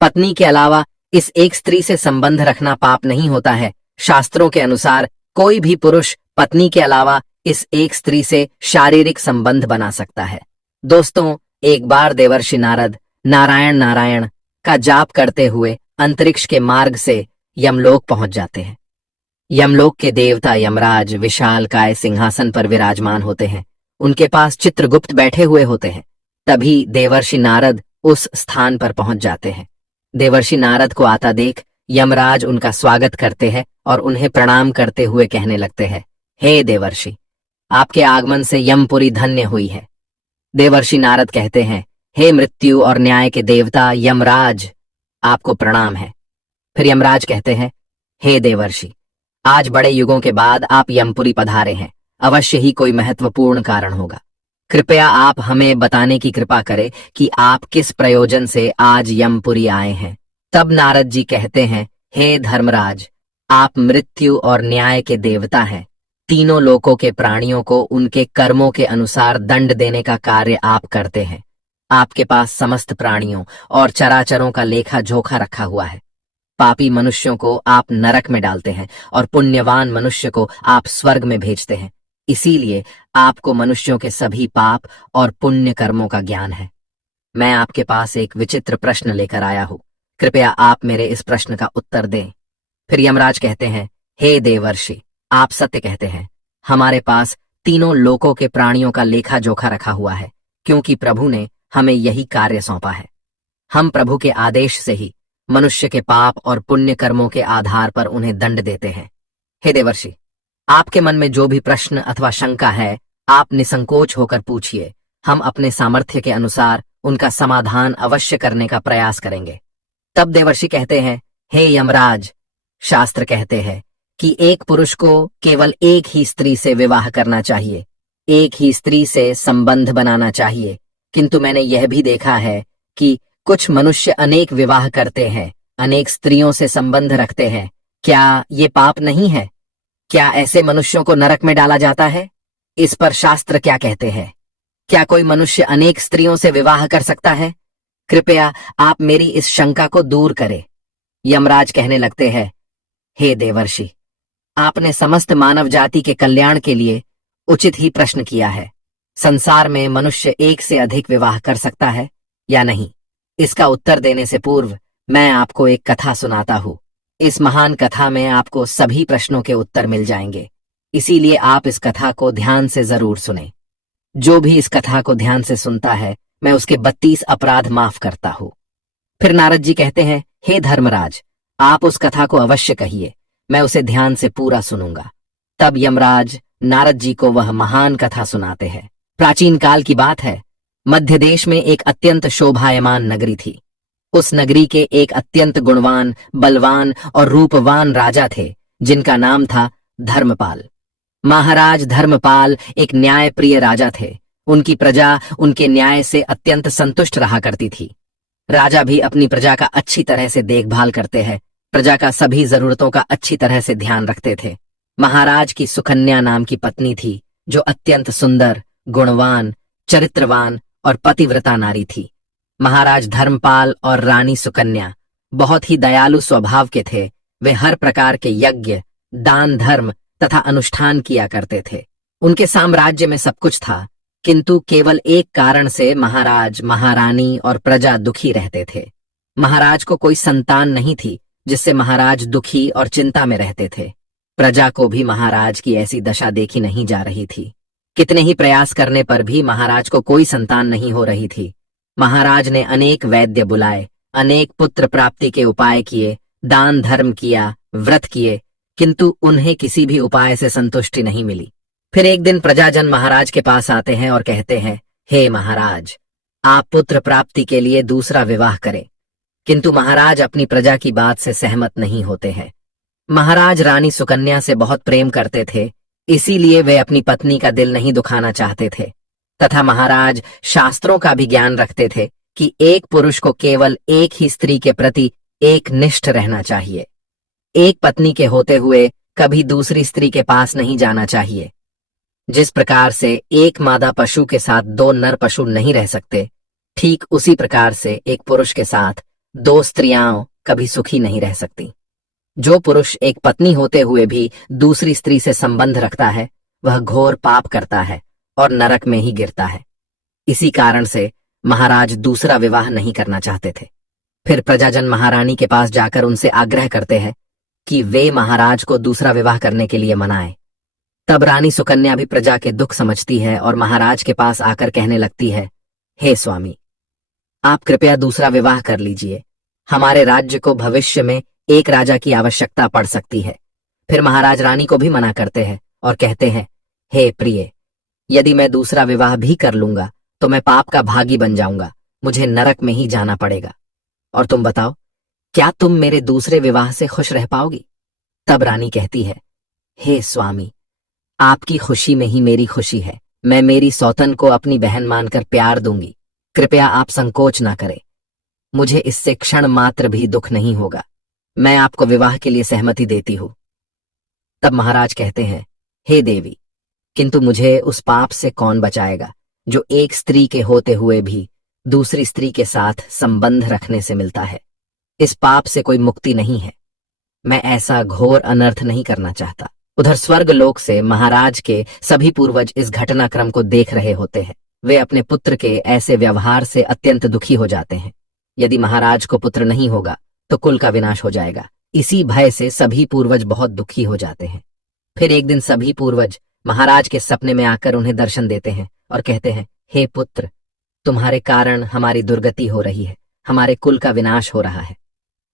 पत्नी के अलावा इस एक स्त्री से संबंध रखना पाप नहीं होता है। शास्त्रों के अनुसार कोई भी पुरुष पत्नी के अलावा इस एक स्त्री से शारीरिक संबंध बना सकता है। दोस्तों, एक बार देवर्षि नारद नारायण नारायण का जाप करते हुए अंतरिक्ष के मार्ग से यमलोक पहुंच जाते हैं। यमलोक के देवता यमराज विशालकाय सिंहासन पर विराजमान होते हैं। उनके पास चित्रगुप्त बैठे हुए होते हैं। तभी देवर्षि नारद उस स्थान पर पहुंच जाते हैं। देवर्षि नारद को आता देख यमराज उनका स्वागत करते हैं और उन्हें प्रणाम करते हुए कहने लगते हैं, हे देवर्षि, आपके आगमन से यमपुरी धन्य हुई है। देवर्षि नारद कहते हैं, हे मृत्यु और न्याय के देवता यमराज, आपको प्रणाम है। फिर यमराज कहते हैं, हे देवर्षि, आज बड़े युगों के बाद आप यमपुरी पधारे हैं। अवश्य ही कोई महत्वपूर्ण कारण होगा। कृपया आप हमें बताने की कृपा करें कि आप किस प्रयोजन से आज यमपुरी आए हैं। तब नारद जी कहते हैं, हे धर्मराज, आप मृत्यु और न्याय के देवता हैं। तीनों लोकों के प्राणियों को उनके कर्मों के अनुसार दंड देने का कार्य आप करते हैं। आपके पास समस्त प्राणियों और चराचरों का लेखा जोखा रखा हुआ है। पापी मनुष्यों को आप नरक में डालते हैं और पुण्यवान मनुष्य को आप स्वर्ग में भेजते हैं। इसीलिए आपको मनुष्यों के सभी पाप और पुण्य कर्मों का ज्ञान है। मैं आपके पास एक विचित्र प्रश्न लेकर आया हूं। कृपया आप मेरे इस प्रश्न का उत्तर दें। फिर यमराज कहते हैं, हे देवर्षि, आप सत्य कहते हैं। हमारे पास तीनों लोकों के प्राणियों का लेखा जोखा रखा हुआ है, क्योंकि प्रभु ने हमें यही कार्य सौंपा है। हम प्रभु के आदेश से ही मनुष्य के पाप और पुण्य कर्मों के आधार पर उन्हें दंड देते हैं। हे देवर्षि, आपके मन में जो भी प्रश्न अथवा शंका है, आप निसंकोच होकर पूछिए। हम अपने सामर्थ्य के अनुसार उनका समाधान अवश्य करने का प्रयास करेंगे। तब देवर्षि कहते हैं, हे यमराज, शास्त्र कहते हैं कि एक पुरुष को केवल एक ही स्त्री से विवाह करना चाहिए, एक ही स्त्री से संबंध बनाना चाहिए। किंतु मैंने यह भी देखा है कि कुछ मनुष्य अनेक विवाह करते हैं, अनेक स्त्रियों से संबंध रखते हैं। क्या ये पाप नहीं है? क्या ऐसे मनुष्यों को नरक में डाला जाता है? इस पर शास्त्र क्या कहते हैं? क्या कोई मनुष्य अनेक स्त्रियों से विवाह कर सकता है? कृपया आप मेरी इस शंका को दूर करें। यमराज कहने लगते हैं, हे देवर्षि, आपने समस्त मानव जाति के कल्याण के लिए उचित ही प्रश्न किया है। संसार में मनुष्य एक से अधिक विवाह कर सकता है या नहीं? इसका उत्तर देने से पूर्व मैं आपको एक कथा सुनाता हूँ। इस महान कथा में आपको सभी प्रश्नों के उत्तर मिल जाएंगे। इसीलिए आप इस कथा को ध्यान से जरूर सुनें। जो भी इस कथा को ध्यान से सुनता है, मैं उसके 32 अपराध माफ करता हूँ। फिर नारद जी कहते हैं, हे धर्मराज, आप उस कथा को अवश्य कहिए, मैं उसे ध्यान से पूरा सुनूंगा। तब यमराज नारद जी को वह महान कथा सुनाते हैं। प्राचीन काल की बात है। मध्य देश में एक अत्यंत शोभायमान नगरी थी। उस नगरी के एक अत्यंत गुणवान, बलवान और रूपवान राजा थे, जिनका नाम था धर्मपाल। महाराज धर्मपाल एक न्यायप्रिय राजा थे। उनकी प्रजा उनके न्याय से अत्यंत संतुष्ट रहा करती थी। राजा भी अपनी प्रजा का अच्छी तरह से देखभाल करते हैं, प्रजा का सभी जरूरतों का अच्छी तरह से ध्यान रखते थे। महाराज की सुकन्या नाम की पत्नी थी, जो अत्यंत सुंदर, गुणवान, चरित्रवान और पतिव्रता नारी थी। महाराज धर्मपाल और रानी सुकन्या बहुत ही दयालु स्वभाव के थे। वे हर प्रकार के यज्ञ, दान, धर्म तथा अनुष्ठान किया करते थे। उनके साम्राज्य में सब कुछ था, किंतु केवल एक कारण से महाराज, महारानी और प्रजा दुखी रहते थे। महाराज को कोई संतान नहीं थी, जिससे महाराज दुखी और चिंता में रहते थे। प्रजा को भी महाराज की ऐसी दशा देखी नहीं जा रही थी। कितने ही प्रयास करने पर भी महाराज को कोई संतान नहीं हो रही थी। महाराज ने अनेक वैद्य बुलाए, अनेक पुत्र प्राप्ति के उपाय किए, दान धर्म किया, व्रत किए, किंतु उन्हें किसी भी उपाय से संतुष्टि नहीं मिली। फिर एक दिन प्रजाजन महाराज के पास आते हैं और कहते हैं, हे महाराज, आप पुत्र प्राप्ति के लिए दूसरा विवाह करें। किंतु महाराज अपनी प्रजा की बात से सहमत नहीं होते हैं। महाराज रानी सुकन्या से बहुत प्रेम करते थे, इसीलिए वे अपनी पत्नी का दिल नहीं दुखाना चाहते थे। तथा महाराज शास्त्रों का भी ज्ञान रखते थे कि एक पुरुष को केवल एक ही स्त्री के प्रति एक निष्ठ रहना चाहिए। एक पत्नी के होते हुए कभी दूसरी स्त्री के पास नहीं जाना चाहिए। जिस प्रकार से एक मादा पशु के साथ 2 नर पशु नहीं रह सकते, ठीक उसी प्रकार से एक पुरुष के साथ दो स्त्रियां कभी सुखी नहीं रह सकती। जो पुरुष एक पत्नी होते हुए भी दूसरी स्त्री से संबंध रखता है वह घोर पाप करता है और नरक में ही गिरता है। इसी कारण से महाराज दूसरा विवाह नहीं करना चाहते थे। फिर प्रजाजन महारानी के पास जाकर उनसे आग्रह करते हैं कि वे महाराज को दूसरा विवाह करने के लिए मनाएं। तब रानी सुकन्या भी प्रजा के दुख समझती है और महाराज के पास आकर कहने लगती है, हे स्वामी, आप कृपया दूसरा विवाह कर लीजिए। हमारे राज्य को भविष्य में एक राजा की आवश्यकता पड़ सकती है। फिर महाराज रानी को भी मना करते हैं और कहते हैं, हे प्रिय, यदि मैं दूसरा विवाह भी कर लूंगा तो मैं पाप का भागी बन जाऊंगा, मुझे नरक में ही जाना पड़ेगा। और तुम बताओ, क्या तुम मेरे दूसरे विवाह से खुश रह पाओगी? तब रानी कहती है, हे स्वामी, आपकी खुशी में ही मेरी खुशी है। मैं मेरी सौतन को अपनी बहन मानकर प्यार दूंगी। कृपया आप संकोच ना करें। मुझे इससे क्षण मात्र भी दुख नहीं होगा। मैं आपको विवाह के लिए सहमति देती हूं। तब महाराज कहते हैं, हे देवी, किंतु मुझे उस पाप से कौन बचाएगा जो एक स्त्री के होते हुए भी दूसरी स्त्री के साथ संबंध रखने से मिलता है। इस पाप से कोई मुक्ति नहीं है। मैं ऐसा घोर अनर्थ नहीं करना चाहता। उधर स्वर्ग लोक से महाराज के सभी पूर्वज इस घटनाक्रम को देख रहे होते हैं। वे अपने पुत्र के ऐसे व्यवहार से अत्यंत दुखी हो जाते हैं। यदि महाराज को पुत्र नहीं होगा तो कुल का विनाश हो जाएगा। इसी भय से सभी पूर्वज बहुत दुखी हो जाते हैं। फिर एक दिन सभी पूर्वज महाराज के सपने में आकर उन्हें दर्शन देते हैं और कहते हैं, हे पुत्र, तुम्हारे कारण हमारी दुर्गति हो रही है, हमारे कुल का विनाश हो रहा है।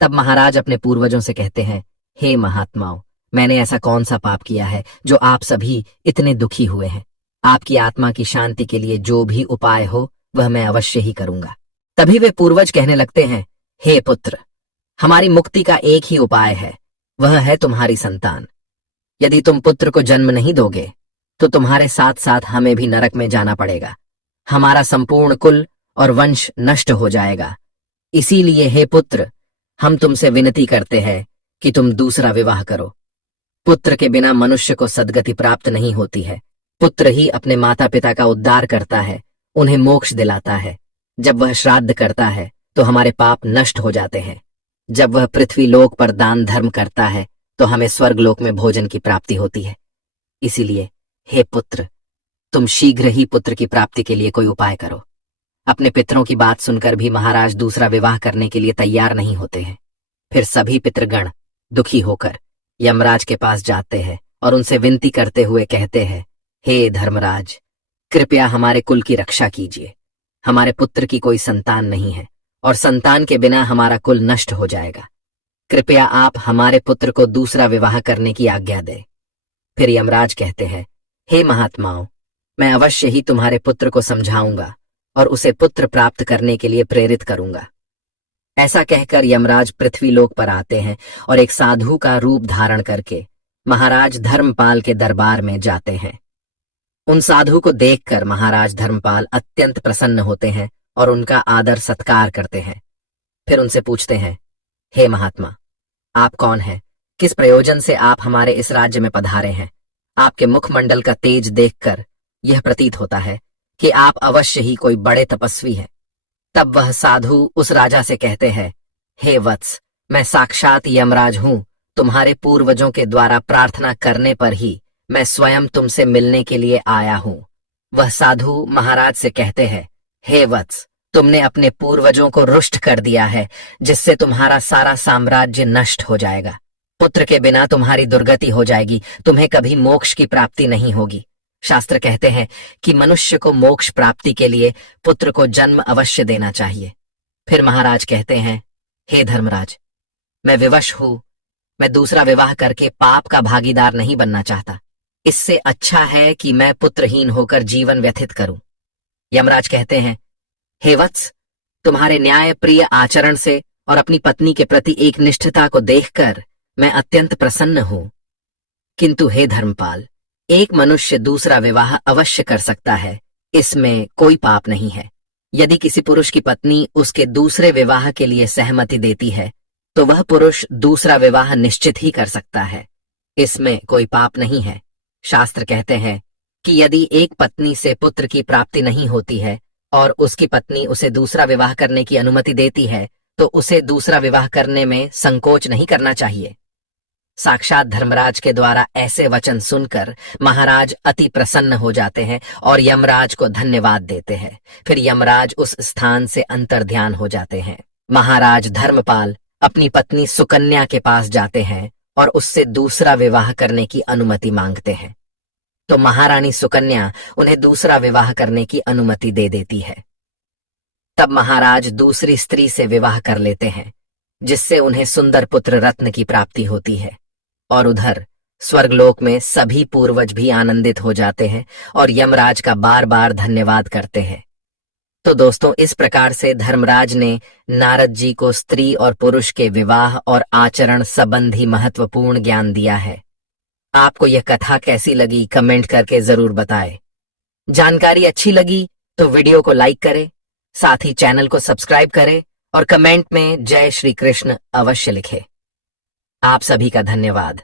तब महाराज अपने पूर्वजों से कहते हैं, हे महात्माओं, मैंने ऐसा कौन सा पाप किया है जो आप सभी इतने दुखी हुए हैं? आपकी आत्मा की शांति के लिए जो भी उपाय हो वह मैं अवश्य ही करूंगा। तभी वे पूर्वज कहने लगते हैं, हे पुत्र, हमारी मुक्ति का एक ही उपाय है, वह है तुम्हारी संतान। यदि तुम पुत्र को जन्म नहीं दोगे तो तुम्हारे साथ साथ हमें भी नरक में जाना पड़ेगा। हमारा संपूर्ण कुल और वंश नष्ट हो जाएगा। इसीलिए हे पुत्र, हम तुमसे विनती करते हैं कि तुम दूसरा विवाह करो। पुत्र के बिना मनुष्य को सद्गति प्राप्त नहीं होती है। पुत्र ही अपने माता पिता का उद्धार करता है, उन्हें मोक्ष दिलाता है। जब वह श्राद्ध करता है तो हमारे पाप नष्ट हो जाते हैं। जब वह पृथ्वी लोक पर दान धर्म करता है तो हमें स्वर्ग लोक में भोजन की प्राप्ति होती है। इसीलिए हे पुत्र, तुम शीघ्र ही पुत्र की प्राप्ति के लिए कोई उपाय करो। अपने पितरों की बात सुनकर भी महाराज दूसरा विवाह करने के लिए तैयार नहीं होते हैं। फिर सभी पितृगण दुखी होकर यमराज के पास जाते हैं और उनसे विनती करते हुए कहते हैं, हे धर्मराज, कृपया हमारे कुल की रक्षा कीजिए। हमारे पुत्र की कोई संतान नहीं है और संतान के बिना हमारा कुल नष्ट हो जाएगा। कृपया आप हमारे पुत्र को दूसरा विवाह करने की आज्ञा दें। फिर यमराज कहते हैं, हे महात्माओं, मैं अवश्य ही तुम्हारे पुत्र को समझाऊंगा और उसे पुत्र प्राप्त करने के लिए प्रेरित करूंगा। ऐसा कहकर यमराज पृथ्वीलोक पर आते हैं और एक साधु का रूप धारण करके महाराज धर्मपाल के दरबार में जाते हैं। उन साधु को देखकर महाराज धर्मपाल अत्यंत प्रसन्न होते हैं और उनका आदर सत्कार करते हैं। फिर उनसे पूछते हैं, हे महात्मा, आप कौन हैं? किस प्रयोजन से आप हमारे इस राज्य में पधारे हैं? आपके मुखमंडल का तेज देखकर यह प्रतीत होता है कि आप अवश्य ही कोई बड़े तपस्वी हैं। तब वह साधु उस राजा से कहते हैं, हे वत्स, मैं साक्षात यमराज हूं। तुम्हारे पूर्वजों के द्वारा प्रार्थना करने पर ही मैं स्वयं तुमसे मिलने के लिए आया हूं। वह साधु महाराज से कहते हैं, हे वत्स, तुमने अपने पूर्वजों को रुष्ट कर दिया है, जिससे तुम्हारा सारा साम्राज्य नष्ट हो जाएगा। पुत्र के बिना तुम्हारी दुर्गति हो जाएगी, तुम्हें कभी मोक्ष की प्राप्ति नहीं होगी। शास्त्र कहते हैं कि मनुष्य को मोक्ष प्राप्ति के लिए पुत्र को जन्म अवश्य देना चाहिए। फिर महाराज कहते हैं, हे धर्मराज, मैं विवश हूं। मैं दूसरा विवाह करके पाप का भागीदार नहीं बनना चाहता। इससे अच्छा है कि मैं पुत्रहीन होकर जीवन व्यतीत करूं। यमराज कहते हैं, हे वत्स, तुम्हारे न्याय प्रिय आचरण से और अपनी पत्नी के प्रति एक निष्ठता को देखकर मैं अत्यंत प्रसन्न हूं। किंतु हे धर्मपाल, एक मनुष्य दूसरा विवाह अवश्य कर सकता है, इसमें कोई पाप नहीं है। यदि किसी पुरुष की पत्नी उसके दूसरे विवाह के लिए सहमति देती है तो वह पुरुष दूसरा विवाह निश्चित ही कर सकता है, इसमें कोई पाप नहीं है। शास्त्र कहते हैं कि यदि एक पत्नी से पुत्र की प्राप्ति नहीं होती है और उसकी पत्नी उसे दूसरा विवाह करने की अनुमति देती है तो उसे दूसरा विवाह करने में संकोच नहीं करना चाहिए। साक्षात धर्मराज के द्वारा ऐसे वचन सुनकर महाराज अति प्रसन्न हो जाते हैं और यमराज को धन्यवाद देते हैं। फिर यमराज उस स्थान से अंतर्ध्यान हो जाते हैं। महाराज धर्मपाल अपनी पत्नी सुकन्या के पास जाते हैं और उससे दूसरा विवाह करने की अनुमति मांगते हैं। तो महारानी सुकन्या उन्हें दूसरा विवाह करने की अनुमति दे देती है। तब महाराज दूसरी स्त्री से विवाह कर लेते हैं, जिससे उन्हें सुंदर पुत्र रत्न की प्राप्ति होती है। और उधर स्वर्गलोक में सभी पूर्वज भी आनंदित हो जाते हैं और यमराज का बार बार धन्यवाद करते हैं। तो दोस्तों, इस प्रकार से धर्मराज ने नारद जी को स्त्री और पुरुष के विवाह और आचरण संबंधी महत्वपूर्ण ज्ञान दिया है। आपको यह कथा कैसी लगी कमेंट करके जरूर बताएं। जानकारी अच्छी लगी तो वीडियो को लाइक करें, साथ ही चैनल को सब्सक्राइब करें और कमेंट में जय श्री कृष्ण अवश्य लिखें। आप सभी का धन्यवाद।